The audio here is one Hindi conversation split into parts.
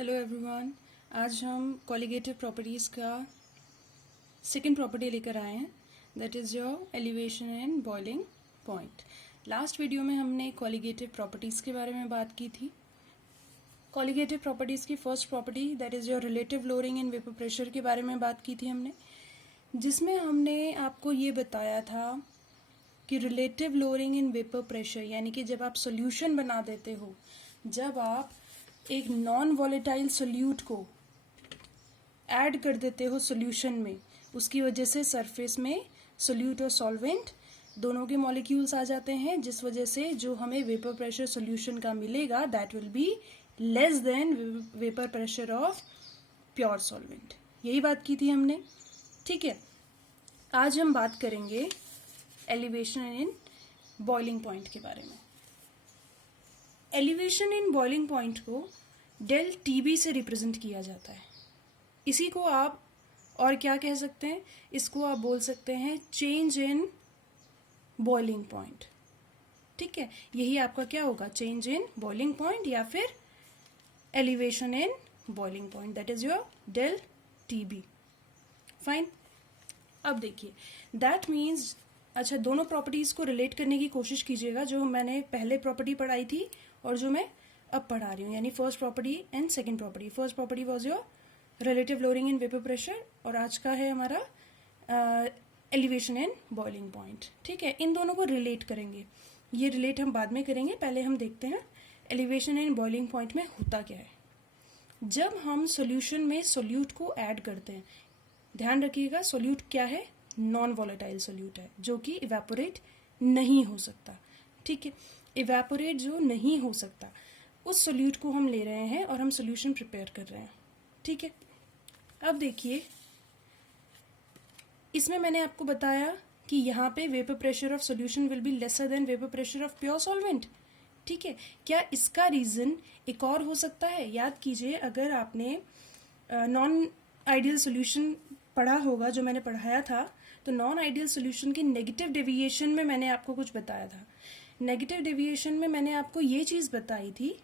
Hello everyone. आज हम कॉलिगेटिव प्रॉपर्टीज़ का सेकंड प्रॉपर्टी लेकर आए हैं, that is your elevation and boiling point. Last video में हमने कॉलिगेटिव प्रॉपर्टीज़ के बारे में बात की थी। कॉलिगेटिव प्रॉपर्टीज़ की first property that is your relative lowering in vapour pressure के बारे में बात की थी हमने, जिसमें हमने आपको ये बताया था कि relative lowering in vapour pressure यानी कि जब आप सॉल्यूशन बना देते हो, जब आप एक नॉन वॉलेटाइल सोल्यूट को ऐड कर देते हो सॉल्यूशन में, उसकी वजह से सरफेस में सोल्यूट और सॉल्वेंट दोनों के मॉलिक्यूल्स आ जाते हैं, जिस वजह से जो हमें वेपर प्रेशर सॉल्यूशन का मिलेगा that will be less than vapour pressure of pure solvent. यही बात की थी हमने, ठीक है। आज हम बात करेंगे एलिवेशन इन बॉइलिंग पॉइंट के बारे में। एलिवेशन इन बॉइलिंग पॉइंट को डेल टीबी से रिप्रेजेंट किया जाता है। इसी को आप और क्या कह सकते हैं, इसको आप बोल सकते हैं चेंज इन बॉइलिंग पॉइंट, ठीक है। यही आपका क्या होगा, चेंज इन बॉइलिंग पॉइंट या फिर elevation in boiling point, that is your del TB. Fine. अब देखिए दैट मीन्स, अच्छा, दोनों प्रॉपर्टीज को रिलेट करने की कोशिश कीजिएगा, जो मैंने पहले प्रॉपर्टी पढ़ाई थी और जो मैं अब पढ़ा रही हूँ, यानी first property and second property. First property was your relative lowering in vapour pressure और आज का है हमारा एलिवेशन इन बॉइलिंग पॉइंट, ठीक है। इन दोनों को रिलेट करेंगे, ये रिलेट हम बाद में करेंगे, पहले हम देखते हैं एलिवेशन इन बॉइलिंग पॉइंट में होता क्या है। जब हम सोल्यूशन में सोल्यूट को ऐड करते हैं, ध्यान रखिएगा सोल्यूट क्या है, नॉन वॉलेटाइल सोल्यूट है जो कि इवेपोरेट नहीं हो सकता, ठीक है। इवेपोरेट जो नहीं हो सकता उस सोल्यूट को हम ले रहे हैं और हम सोल्यूशन प्रिपेयर कर रहे हैं, ठीक है। अब देखिए इसमें मैंने आपको बताया कि यहाँ पे vapour pressure of solution will be lesser than vapour pressure of pure solvent, ठीक है। क्या इसका रीजन एक और हो सकता है? याद कीजिए, अगर आपने नॉन आइडियल सोल्यूशन पढ़ा होगा जो मैंने पढ़ाया था, तो नॉन आइडियल सोल्यूशन की नेगेटिव डेविएशन में मैंने आपको कुछ बताया था। नेगेटिव डेविएशन में मैंने आपको ये चीज़ बताई थी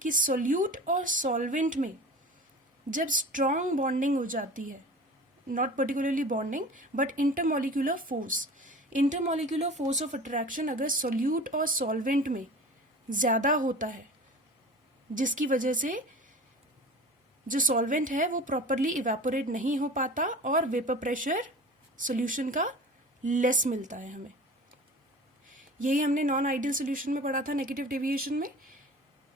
कि सोल्यूट और सॉल्वेंट में जब स्ट्रॉन्ग बॉन्डिंग हो जाती है, not particularly bonding but intermolecular force of attraction अगर सोल्यूट और सॉल्वेंट में ज़्यादा होता है, जिसकी वजह से जो सॉल्वेंट है वो प्रॉपरली इवेपोरेट नहीं हो पाता और वेपर प्रेशर सॉल्यूशन का लेस मिलता है हमें। यही हमने नॉन आइडियल सॉल्यूशन में पढ़ा था नेगेटिव डेविएशन में।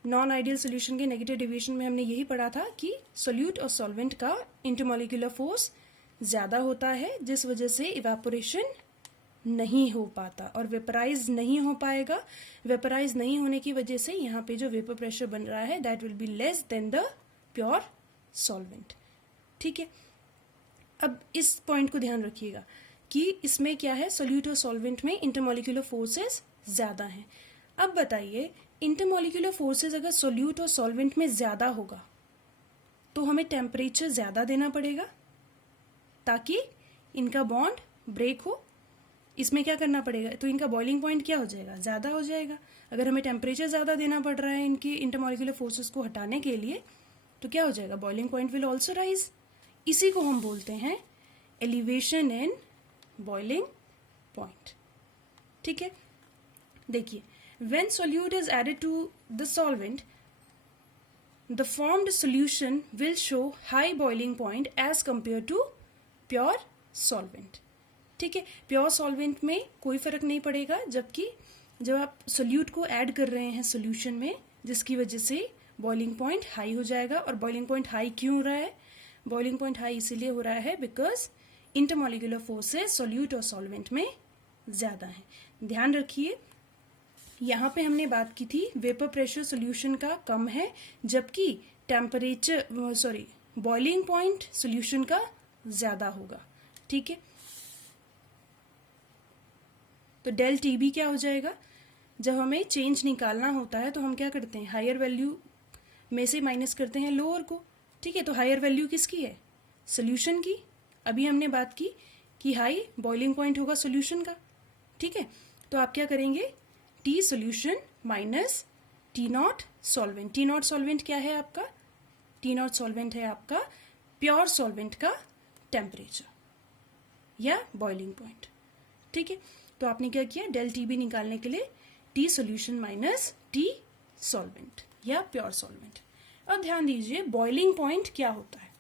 नॉन आइडियल सॉल्यूशन के नेगेटिव डेविएशन में हमने यही पढ़ा था कि सोल्यूट और सॉल्वेंट का इंटरमॉलिक्यूलर फोर्स ज़्यादा होता है, जिस वजह से इवेपोरेशन नहीं हो पाता और वेपराइज नहीं हो पाएगा। वेपराइज नहीं होने की वजह से यहाँ पे जो वेपर प्रेशर बन रहा है that will be less than the pure solvent, ठीक है। अब इस पॉइंट को ध्यान रखिएगा कि इसमें क्या है, सोल्यूट और सॉल्वेंट में इंटरमॉलिक्यूलर फोर्सेस ज़्यादा हैं। अब बताइए, इंटरमॉलिक्यूलर फोर्सेस अगर सोल्यूट और सॉल्वेंट में ज़्यादा होगा तो हमें टेम्परेचर ज़्यादा देना पड़ेगा ताकि इनका बॉन्ड ब्रेक हो। इसमें क्या करना पड़ेगा, तो इनका बॉइलिंग पॉइंट क्या हो जाएगा, ज़्यादा हो जाएगा। अगर हमें टेम्परेचर ज़्यादा देना पड़ रहा है इनकी इंटरमॉलिक्यूलर फोर्सेस को हटाने के लिए, तो क्या हो जाएगा, boiling point will also rise. इसी को हम बोलते हैं एलिवेशन इन बॉइलिंग पॉइंट, ठीक है। देखिए, when solute is added to the solvent, the formed solution will show high boiling point as compared to pure solvent, ठीक है। प्योर सॉल्वेंट में कोई फर्क नहीं पड़ेगा, जबकि जब आप सोल्यूट को ऐड कर रहे हैं सोल्यूशन में, जिसकी वजह से बॉइलिंग पॉइंट हाई हो जाएगा। और बॉइलिंग पॉइंट हाई क्यों हो रहा है, बॉइलिंग पॉइंट हाई इसीलिए हो रहा है बिकॉज इंटरमॉलिक्यूलर फोर्सेस सोल्यूट और सॉल्वेंट में ज़्यादा है। ध्यान रखिए, यहाँ पे हमने बात की थी वेपर प्रेशर सोल्यूशन का कम है, जबकि बॉइलिंग पॉइंट सोल्यूशन का ज़्यादा होगा, ठीक है। तो डेल टीबी क्या हो जाएगा, जब हमें चेंज निकालना होता है तो हम क्या करते हैं, हायर वैल्यू में से माइनस करते हैं लोअर को, ठीक है। तो हायर वैल्यू किसकी है, सोल्यूशन की। अभी हमने बात की कि हाई बॉइलिंग पॉइंट होगा सोल्यूशन का, ठीक है। तो आप क्या करेंगे, T solution minus T nought solvent. T nought solvent क्या है आपका, टी नॉट सॉल्वेंट है आपका प्योर सॉल्वेंट का टेम्परेचर या बॉइलिंग पॉइंट। ठीक है, तो आपने क्या किया, डेल टी बी निकालने के लिए T solution minus T solvent या प्योर सॉल्वेंट। अब ध्यान दीजिए बॉइलिंग पॉइंट क्या होता है।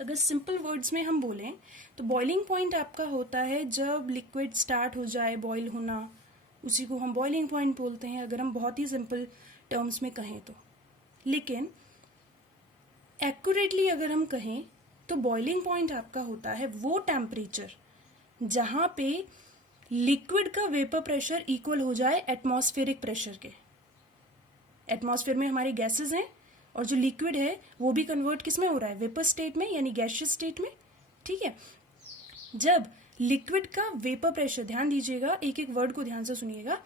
अगर सिंपल वर्ड्स में हम बोलें तो बॉइलिंग पॉइंट आपका होता है जब लिक्विड स्टार्ट हो जाए बॉईल होना, उसी को हम बॉइलिंग पॉइंट बोलते हैं, अगर हम बहुत ही सिंपल टर्म्स में कहें तो। लेकिन एक्यूरेटली अगर हम कहें तो बॉइलिंग पॉइंट आपका होता है वो टेम्परेचर जहां पे लिक्विड का वेपर प्रेशर इक्वल हो जाए एटमॉस्फेरिक प्रेशर के। एटमॉस्फेयर में हमारी गैसेस हैं और जो लिक्विड है वो भी कन्वर्ट किस में हो रहा है, वेपर स्टेट में, यानी गैसियस स्टेट में। ठीक है, जब लिक्विड का वेपर प्रेशर, ध्यान दीजिएगा, एक एक वर्ड को ध्यान से सुनिएगा,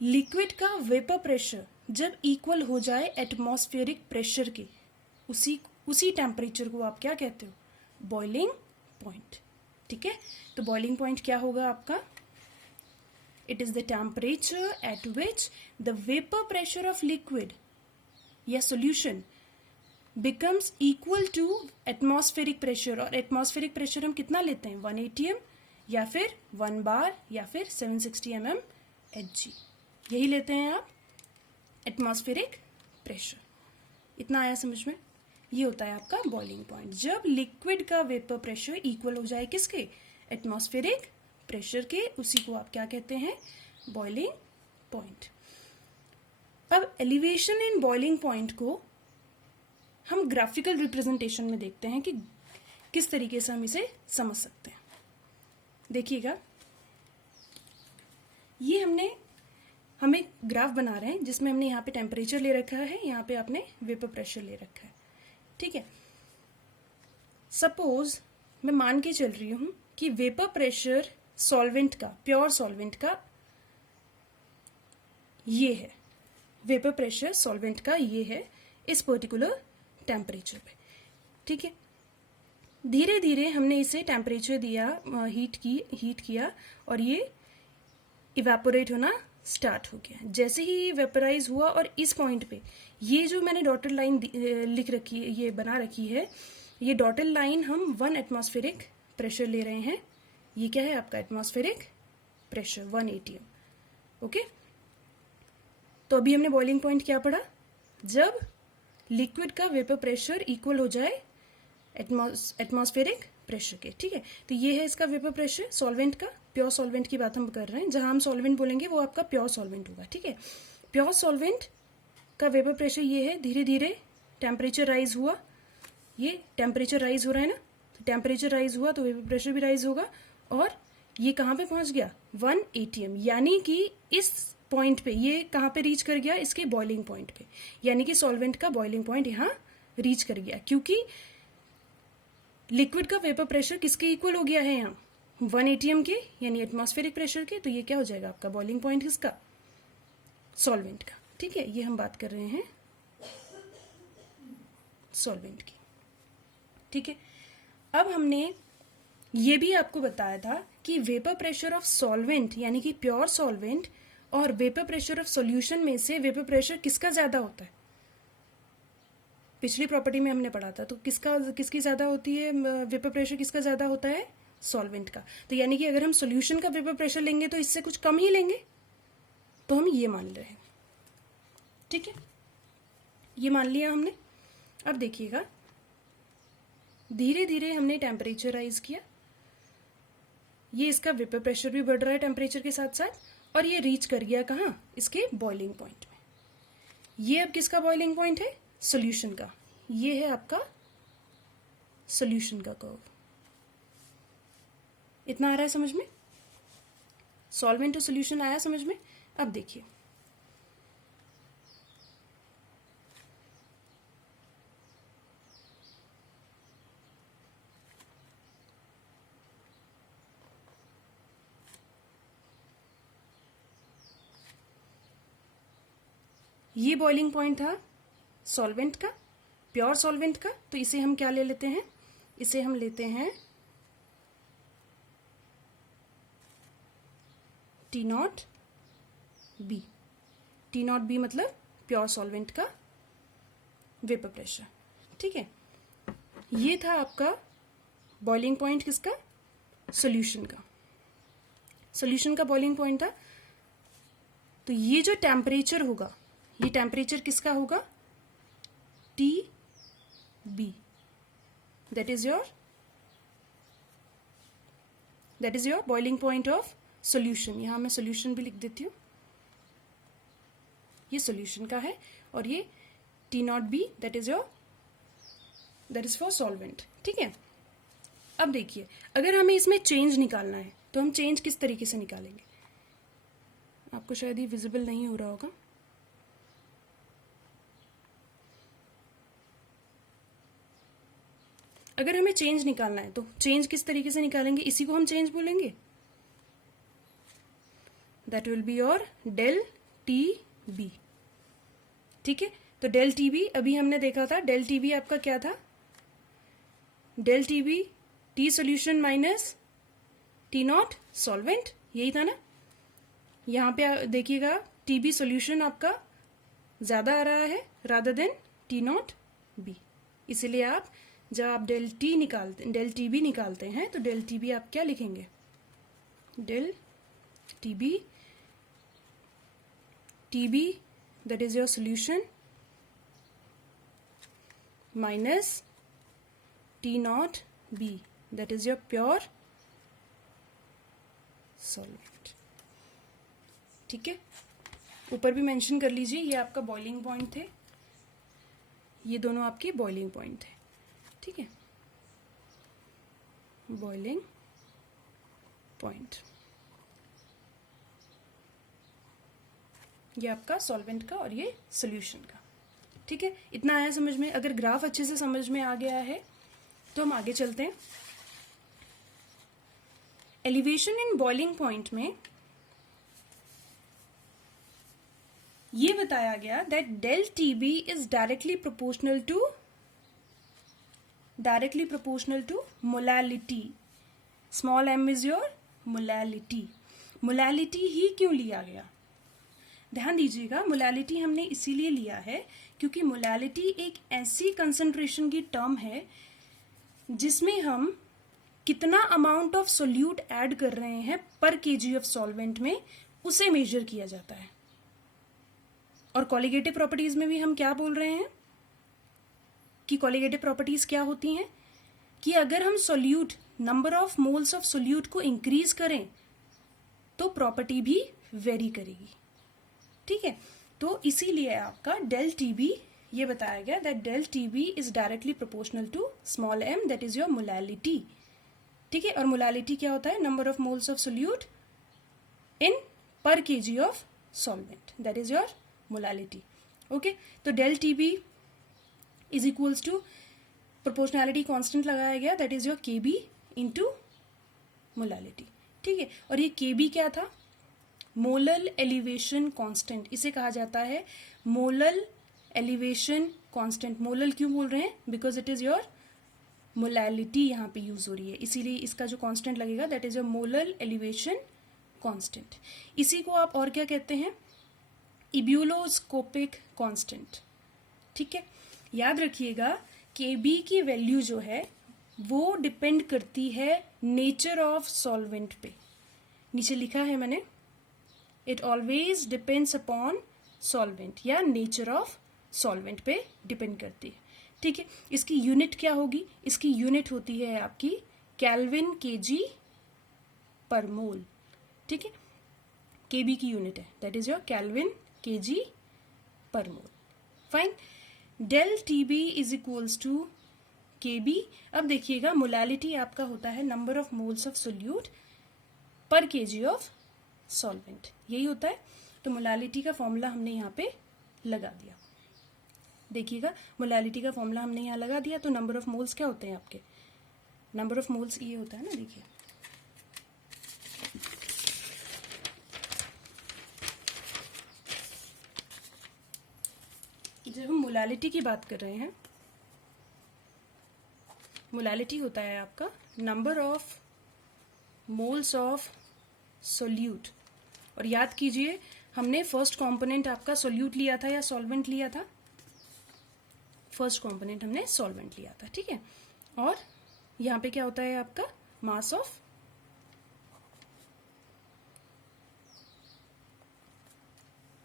लिक्विड का वेपर प्रेशर जब इक्वल हो जाए एटमॉस्फेरिक प्रेशर के, उसी टेम्परेचर को आप क्या कहते हो, बॉइलिंग पॉइंट। ठीक है, तो बॉइलिंग पॉइंट क्या होगा आपका, it is the temperature at which the vapour pressure of liquid या solution becomes equal to atmospheric pressure. और एटमॉस्फेरिक प्रेशर हम कितना लेते हैं, 1 atm या फिर 1 बार या फिर 760 mm Hg, यही लेते हैं आप एटमॉस्फेरिक प्रेशर। इतना आया समझ में, ये होता है आपका बॉइलिंग पॉइंट जब लिक्विड का वेपर प्रेशर इक्वल हो जाए किसके, एटमॉस्फेरिक प्रेशर के, उसी को आप क्या कहते हैं, बॉइलिंग पॉइंट। अब एलिवेशन इन बॉइलिंग पॉइंट को हम ग्राफिकल रिप्रेजेंटेशन में देखते हैं कि किस तरीके से हम इसे समझ सकते हैं। देखिएगा, ये हम एक ग्राफ बना रहे हैं जिसमें हमने यहाँ पे टेम्परेचर ले रखा है, यहाँ पे आपने वेपर प्रेशर ले रखा है। ठीक है, सपोज मैं मान के चल रही हूं कि वेपर प्रेशर सॉल्वेंट का, प्योर सॉल्वेंट का ये है, वेपर प्रेशर सॉल्वेंट का ये है इस पर्टिकुलर टेम्परेचर पे। ठीक है, धीरे धीरे हमने इसे टेम्परेचर दिया, हीट किया और ये इवेपोरेट होना स्टार्ट हो गया। जैसे ही वेपराइज हुआ और इस पॉइंट पे ये जो मैंने डॉटेड लाइन लिख रखी है, ये बना रखी है, ये डॉटेड लाइन हम 1 एटमॉस्फेरिक प्रेशर ले रहे हैं। ये क्या है आपका एटमॉस्फेरिक प्रेशर 1 atm। ओके, तो अभी हमने बॉइलिंग पॉइंट क्या पढ़ा, जब लिक्विड का वेपर प्रेशर इक्वल हो जाए एटमॉस्फेरिक प्रेशर के। ठीक है, तो ये है इसका वेपर प्रेशर सॉल्वेंट का, प्योर सॉल्वेंट की बात हम कर रहे हैं, जहां हम सॉल्वेंट बोलेंगे वो आपका प्योर सॉल्वेंट होगा। ठीक है, प्योर सॉल्वेंट का वेपर प्रेशर ये है, धीरे धीरे टेम्परेचर राइज हुआ, ये टेम्परेचर राइज हो रहा है ना, तो टेम्परेचर राइज हुआ तो वेपर प्रेशर भी राइज होगा और ये कहाँ पे पहुंच गया, 1 atm, यानी कि इस पॉइंट पे ये कहाँ पे रीच कर गया, इसके बॉइलिंग पॉइंट पे, यानी कि सॉल्वेंट का बॉइलिंग पॉइंट यहाँ रीच कर गया, क्योंकि लिक्विड का वेपर प्रेशर किसके इक्वल हो गया है यहाँ, 1 atm के, यानी एटमॉस्फेरिक प्रेशर के। तो ये क्या हो जाएगा आपका बॉइलिंग पॉइंट किसका, सॉल्वेंट का। ठीक है, ये हम बात कर रहे हैं सॉल्वेंट की। ठीक है, अब हमने ये भी आपको बताया था कि वेपर प्रेशर ऑफ सॉल्वेंट यानी कि प्योर सॉल्वेंट और वेपर प्रेशर ऑफ सॉल्यूशन में से वेपर प्रेशर किसका ज्यादा होता है, पिछली प्रॉपर्टी में हमने पढ़ा था। तो किसकी ज्यादा होती है, वेपर प्रेशर किसका ज्यादा होता है, सॉल्वेंट का। तो यानी कि अगर हम सॉल्यूशन का वेपर प्रेशर लेंगे तो इससे कुछ कम ही लेंगे, तो हम ये मान रहे हैं। ठीक है, ये मान लिया हमने। अब देखिएगा, धीरे धीरे हमने टेम्परेचर राइज किया, ये इसका वेपर प्रेशर भी बढ़ रहा है टेम्परेचर के साथ साथ, और ये रीच कर गया कहाँ, इसके बॉइलिंग पॉइंट में। ये अब किसका बॉइलिंग पॉइंट है, सॉल्यूशन का। ये है आपका सॉल्यूशन का कर्व। इतना आ रहा है समझ में, सॉल्वेंट और सॉल्यूशन आया समझ में। अब देखिए, ये बॉइलिंग पॉइंट था सॉल्वेंट का, प्योर सॉल्वेंट का। तो इसे हम क्या ले लेते हैं, इसे हम लेते हैं T0B। T0B मतलब प्योर सॉल्वेंट का वेपर प्रेशर। ठीक है, ये था आपका बॉइलिंग पॉइंट किसका, सॉल्यूशन का। सॉल्यूशन का बॉइलिंग पॉइंट था। तो ये जो टेम्परेचर होगा, ये टेम्परेचर किसका होगा, T B, that is your boiling point of solution. यहां मैं सॉल्यूशन भी लिख देती हूं, ये सॉल्यूशन का है, और ये T not be that is for solvent. ठीक है, अब देखिए, अगर हमें इसमें चेंज निकालना है तो हम चेंज किस तरीके से निकालेंगे, आपको शायद ये विजिबल नहीं हो रहा होगा। अगर हमें चेंज निकालना है तो चेंज किस तरीके से निकालेंगे, इसी को हम चेंज बोलेंगे, that will be your del T B. ठीक है, तो डेल टी बी अभी हमने देखा था, डेल टी बी आपका क्या था, del T B T solution minus T nought solvent, यही था ना। यहां पे देखिएगा टी बी सोल्यूशन आपका ज्यादा आ रहा है rather than T not be, इसीलिए आप जब आप डेल टी बी निकालते हैं तो डेल टी बी आप क्या लिखेंगे, del T B that is your solution minus T naught B that is your pure solvent। ठीक है, ऊपर भी मेंशन कर लीजिए, ये आपका बॉइलिंग पॉइंट थे, ये दोनों आपके बॉइलिंग पॉइंट थे। ठीक है, बॉइलिंग पॉइंट, ये आपका सॉल्वेंट का और ये सॉल्यूशन का। ठीक है, इतना आया समझ में। अगर ग्राफ अच्छे से समझ में आ गया है तो हम आगे चलते हैं। एलिवेशन इन बॉइलिंग पॉइंट में ये बताया गया that del T B is directly proportional to molality. Small m is your molality. Molality ही क्यों लिया गया, ध्यान दीजिएगा, मोलैलिटी हमने इसीलिए लिया है क्योंकि मोलैलिटी एक ऐसी कंसंट्रेशन की टर्म है जिसमें हम कितना अमाउंट ऑफ सोल्यूट ऐड कर रहे हैं पर केजी ऑफ सॉल्वेंट में, उसे मेजर किया जाता है। और कॉलिगेटिव प्रॉपर्टीज में भी हम क्या बोल रहे हैं कि कॉलिगेटिव प्रॉपर्टीज क्या होती हैं कि अगर हम solute, number of moles of solute को इंक्रीज करें तो प्रॉपर्टी भी वेरी करेगी। ठीक है, तो इसीलिए आपका डेल टी बी ये बताया गया that del T B is directly proportional to small m that is your molality. ठीक है, और मोलैलिटी क्या होता है, number of moles of solute in per KG of solvent, that is your molality. Okay, तो del T B is equals to proportionality constant लगाया गया that is your K B into molality. ठीक है, और ये के बी क्या था, मोलल एलिवेशन कांस्टेंट, इसे कहा जाता है मोलल एलिवेशन कांस्टेंट। मोलल क्यों बोल रहे हैं, because it is your molality यहाँ पे यूज हो रही है, इसीलिए इसका जो कांस्टेंट लगेगा that is your molal elevation constant. इसी को आप और क्या कहते हैं, इब्यूलोस्कोपिक कांस्टेंट। ठीक है, याद रखिएगा के बी की वैल्यू जो है वो डिपेंड करती है नेचर ऑफ सॉल्वेंट पे। नीचे लिखा है मैंने, it always depends upon solvent या नेचर ऑफ सॉल्वेंट पे डिपेंड करती है। ठीक है, इसकी यूनिट क्या होगी, इसकी यूनिट होती है आपकी केल्विन केजी पर मोल। ठीक है, केबी की यूनिट है that is your kelvin KG per mole. Fine, del T B is equals to K B. अब देखिएगा मोलैलिटी आपका होता है number of moles of solute per KG of solvent, यही होता है। तो मोलैलिटी का फॉर्मूला हमने यहाँ पे लगा दिया। देखिएगा मोलैलिटी का फॉर्मूला हमने यहाँ लगा दिया, तो नंबर ऑफ मोल्स क्या होते हैं आपके, नंबर ऑफ मोल्स ये होता है ना, देखिए जब हम मोलैलिटी की बात कर रहे हैं, मोलैलिटी होता है आपका number of moles of solute. और याद कीजिए हमने फर्स्ट कंपोनेंट आपका सोल्यूट लिया था या सॉल्वेंट लिया था, फर्स्ट कंपोनेंट हमने सॉल्वेंट लिया था, ठीक है। और यहाँ पे क्या होता है आपका मास ऑफ,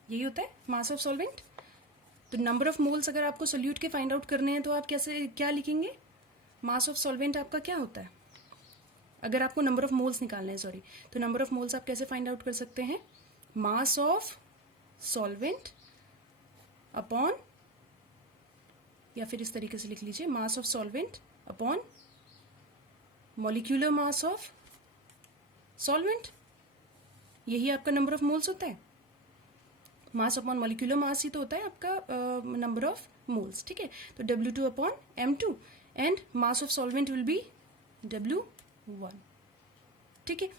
यही होता है मास ऑफ सॉल्वेंट। तो नंबर ऑफ मोल्स अगर आपको सोल्यूट के फाइंड आउट करने हैं तो आप कैसे क्या लिखेंगे, मास ऑफ सॉल्वेंट आपका क्या होता है, अगर आपको नंबर ऑफ मोल्स निकालने हैं, सॉरी, तो नंबर ऑफ मोल्स आप कैसे फाइंड आउट कर सकते हैं, मास ऑफ सॉल्वेंट अपॉन, या फिर इस तरीके से लिख लीजिए, mass of solvent upon molecular mass of solvent, यही आपका नंबर ऑफ मोल्स होता है। मास अपॉन मॉलिक्यूलर मास ही तो होता है आपका नंबर ऑफ मोल्स, ठीक है। तो W2 upon M2 and mass of solvent will be W1, ठीक है,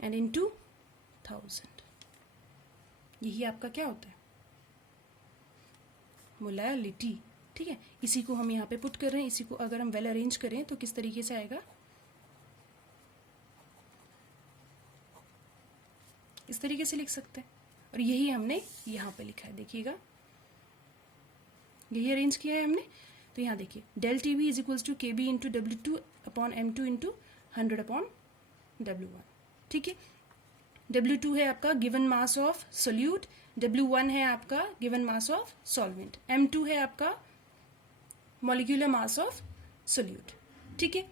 एंड इनटू 1000, यही आपका क्या होता है, मोलैलिटी, ठीक है। इसी को हम यहाँ पे पुट कर रहे हैं, इसी को अगर हम वेल अरेंज करें तो किस तरीके से आएगा, इस तरीके से लिख सकते हैं। और यही हमने यहाँ पे लिखा है, देखिएगा यही अरेंज किया है हमने। तो यहाँ देखिए del T B is equals to K B into W2 upon M2 into 100 upon W1, ठीक है। W2 है आपका given mass of solute, W1 है आपका given mass of solvent, M2 है आपका मॉलिक्यूलर मास ऑफ सोल्यूट, ठीक है।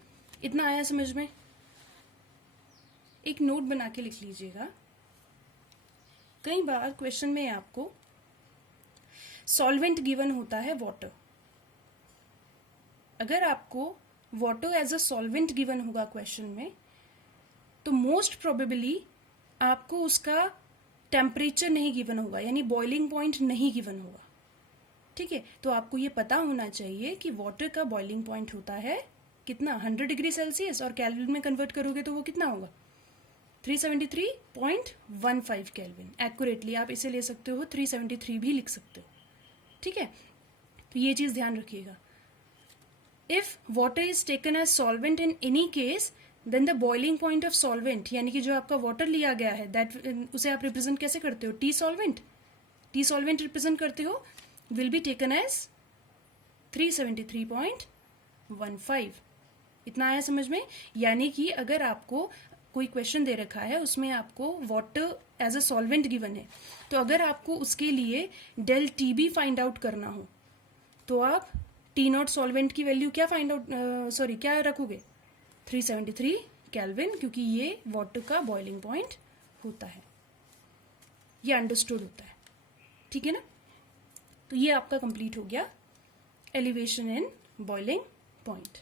इतना आया समझ में। एक नोट बना के लिख लीजिएगा, कई बार क्वेश्चन में आपको सॉल्वेंट गिवन होता है वाटर, अगर आपको water as a solvent given होगा क्वेश्चन में, तो मोस्ट प्रोबेबली आपको उसका टेम्परेचर नहीं गिवन होगा, यानी बॉइलिंग पॉइंट नहीं गिवन होगा, ठीक है। तो आपको ये पता होना चाहिए कि वाटर का बॉइलिंग पॉइंट होता है कितना, 100 डिग्री सेल्सियस, और केल्विन में कन्वर्ट करोगे तो वो कितना होगा, 373.15 केल्विन। एक्यूरेटली आप इसे ले सकते हो 373 भी लिख सकते हो, ठीक है। तो ये चीज ध्यान रखिएगा। If water is taken as solvent in any case, then the boiling point of solvent, यानी कि जो आपका वाटर लिया गया है दैट, उसे आप रिप्रेजेंट कैसे करते हो, टी सॉल्वेंट रिप्रेजेंट करते हो, विल बी टेकन एज 373.15। इतना आया समझ में। यानी कि अगर आपको कोई क्वेश्चन दे रखा है उसमें आपको water as a solvent given है, तो अगर आपको उसके लिए del T B find out करना हो तो आप टी नॉट सॉल्वेंट की वैल्यू क्या फाइंड आउट, सॉरी क्या रखोगे, 373 केल्विन, क्योंकि ये वाटर का बॉइलिंग पॉइंट होता है, ये अंडरस्टूड होता है, ठीक है ना। तो ये आपका कंप्लीट हो गया एलिवेशन इन बॉइलिंग पॉइंट।